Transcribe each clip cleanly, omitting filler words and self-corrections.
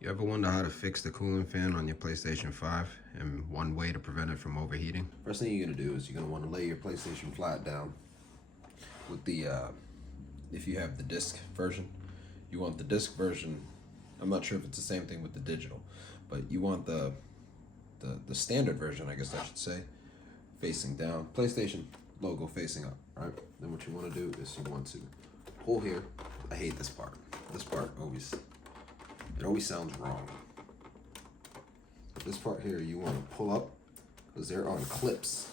You ever wonder how to fix the cooling fan on your PlayStation 5 and one way to prevent it from overheating? First thing you're gonna do is you're gonna want to lay your PlayStation flat down with the, if you have the disc version, you want the disc version. I'm not sure if it's the same thing with the digital, but you want the standard version, I guess I should say, facing down. PlayStation logo facing up, right? Then what you want to do is you want to pull here. I hate this part. This part always sounds wrong. This part here you want to pull up because they're on clips.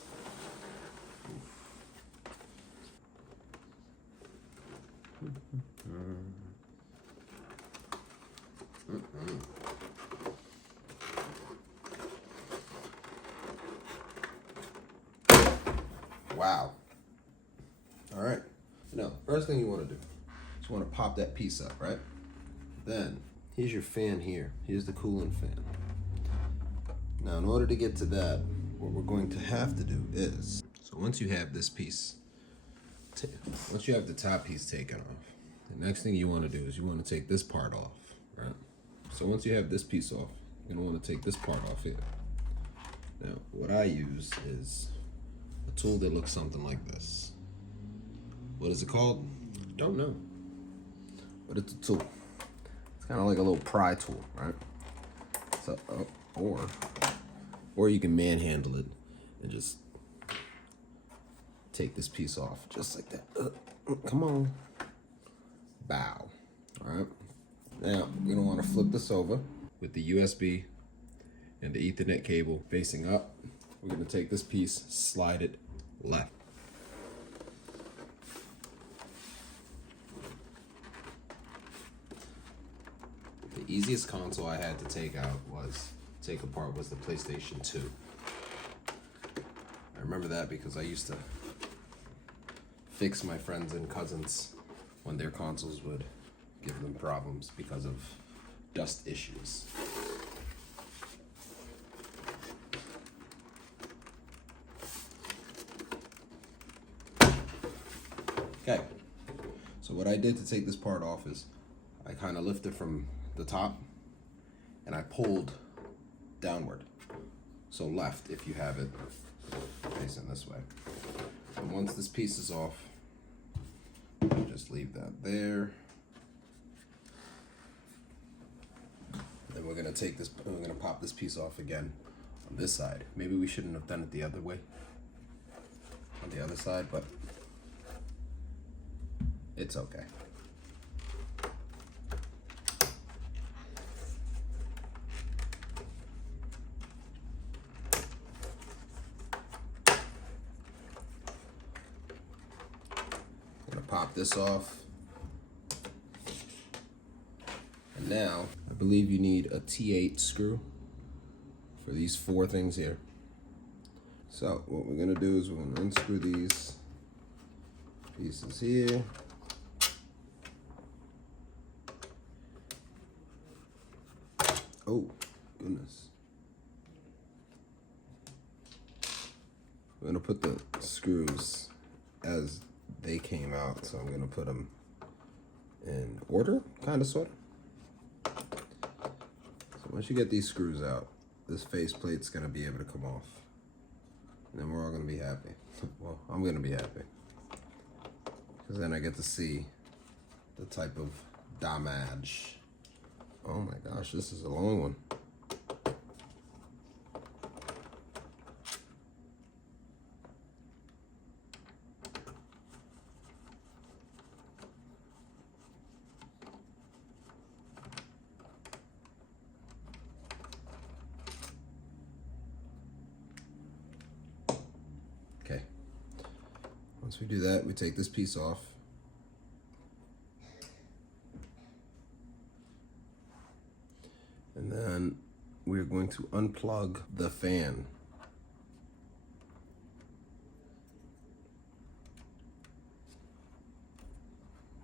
Wow. All right. Now, first thing you want to do is you want to pop that piece up, right? Then, here's your fan here. Here's the cooling fan. Now, in order to get to that, what we're going to have to do is, so once you have this piece, once you have the top piece taken off, the next thing you want to do is you want to take this part off, right? So once you have this piece off, you're going to want to take this part off here. Now, what I use is a tool that looks something like this. What is it called? Don't know. But it's a tool. It's kind of like a little pry tool, right? So, or you can manhandle it and just take this piece off, just like that. Come on. Bow. All right. Now, you're gonna want to flip this over with the USB and the Ethernet cable facing up. We're gonna take this piece, slide it left. The easiest console I had to take apart was the PlayStation 2. I remember that because I used to fix my friends and cousins when their consoles would give them problems because of dust issues. Okay, so what I did to take this part off is I kind of lifted from the top and I pulled downward. So left if you have it facing this way. And once this piece is off, just leave that there. Then we're gonna take this, we're gonna pop this piece off again on this side. Maybe we shouldn't have done it the other way, on the other side, but it's okay. I'm gonna pop this off. And now, I believe you need a T8 screw for these 4 things here. So what we're gonna do is we're gonna unscrew these pieces here. Oh, goodness. I'm gonna put the screws as they came out, so I'm gonna put them in order, kind of, sort of. So once you get these screws out, this faceplate's gonna be able to come off. And then we're all gonna be happy. Well, I'm gonna be happy. Because then I get to see the type of damage. Oh my gosh, this is a long one. Okay. Once we do that, we take this piece off. And then we're going to unplug the fan.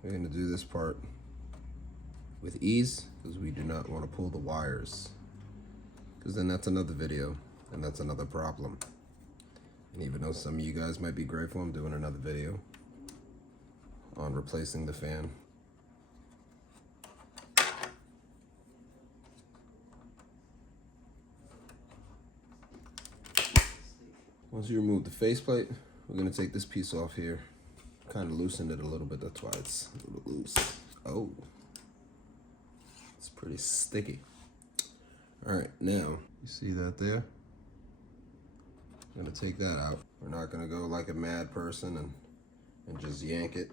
We're going to do this part with ease because we do not want to pull the wires, because then that's another video and that's another problem. And even though some of you guys might be grateful, I'm doing another video on replacing the fan. Once you remove the faceplate, we're gonna take this piece off here. Kind of loosened it a little bit, that's why it's a little loose. Oh, it's pretty sticky. All right, now, you see that there? I'm gonna take that out. We're not gonna go like a mad person and just yank it.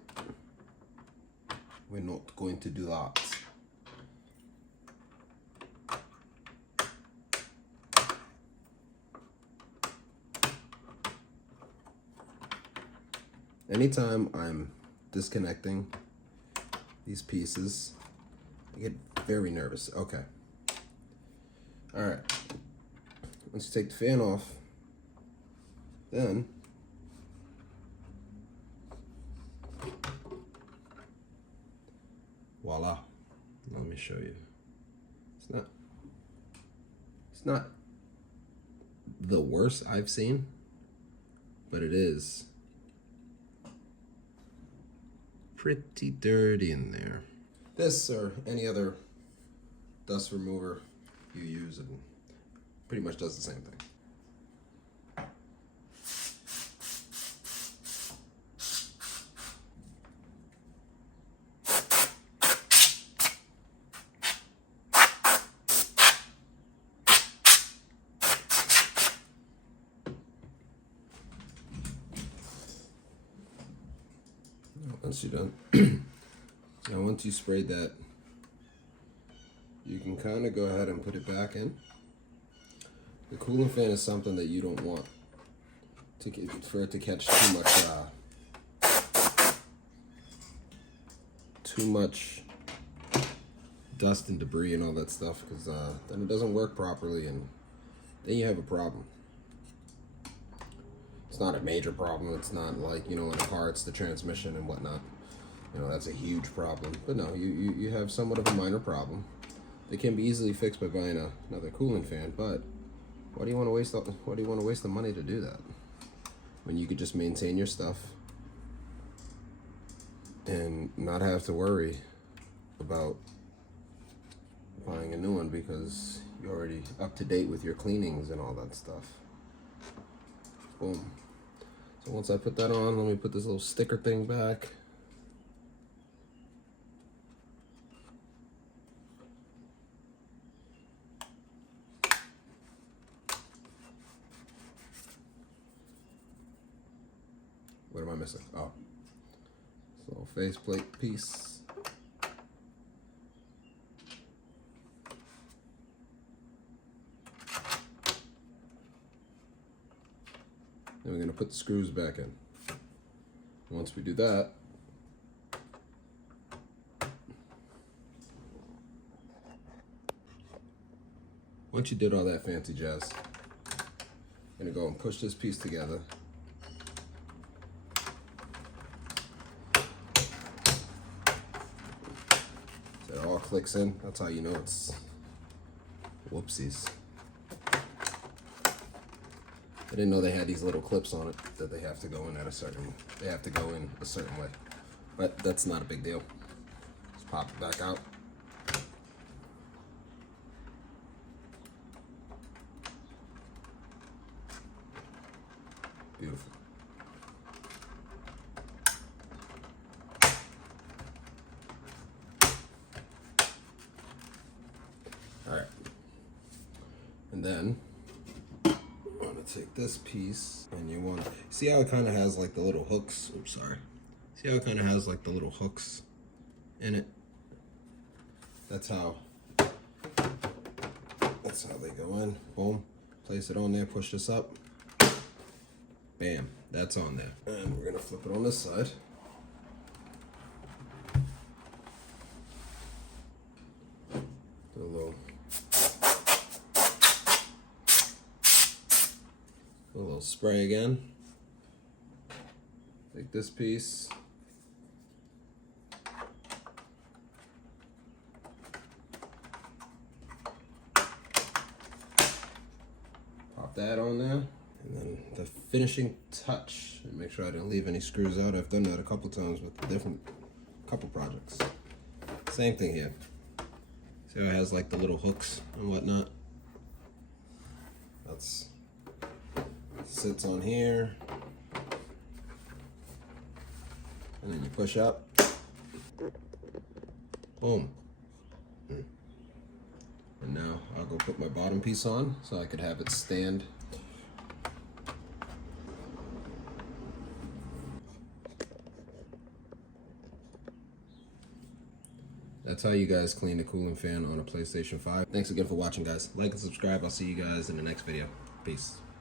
We're not going to do that. Anytime I'm disconnecting these pieces, I get very nervous. Okay. All right. Once you take the fan off, then voila. Let me show you. It's not the worst I've seen, but it is pretty dirty in there. This or any other dust remover you use, it pretty much does the same thing. Once you're done, now once you sprayed that, you can kind of go ahead and put it back in. The cooling fan is something that you don't want for it to catch too much dust and debris and all that stuff, because then it doesn't work properly, and then you have a problem. It's not a major problem. It's not like, you know, in a car it's the transmission and whatnot. You know, that's a huge problem. But no, you have somewhat of a minor problem. They can be easily fixed by buying another cooling fan, but why do you want to waste the money to do that when you could just maintain your stuff and not have to worry about buying a new one because you're already up to date with your cleanings and all that stuff. Boom. So once I put that on, let me put this little sticker thing back. What am I missing? Oh. So faceplate piece. Then we're going to put the screws back in. Once we do that, once you did all that fancy jazz, I'm going to go and push this piece together. So it all clicks in. That's how you know it's whoopsies. I didn't know they had these little clips on it that they have to go in a certain way. But that's not a big deal. Just pop it back out. Beautiful. All right. And then take this piece and you want to see how it kind of has like the little hooks. Oops, sorry. See how it kind of has like the little hooks in it? That's how they go in. Boom. Place it on there, push this up. Bam. That's on there. And we're gonna flip it on this side. Do a little spray again. Take this piece. Pop that on there. And then the finishing touch. And make sure I didn't leave any screws out. I've done that a couple times with couple projects. Same thing here. See how it has like the little hooks and whatnot? That's sits on here, and then you push up. Boom. And now I'll go put my bottom piece on so I could have it stand. That's how you guys clean the cooling fan on a PlayStation 5. Thanks again for watching, guys. Like and subscribe. I'll see you guys in the next video. Peace.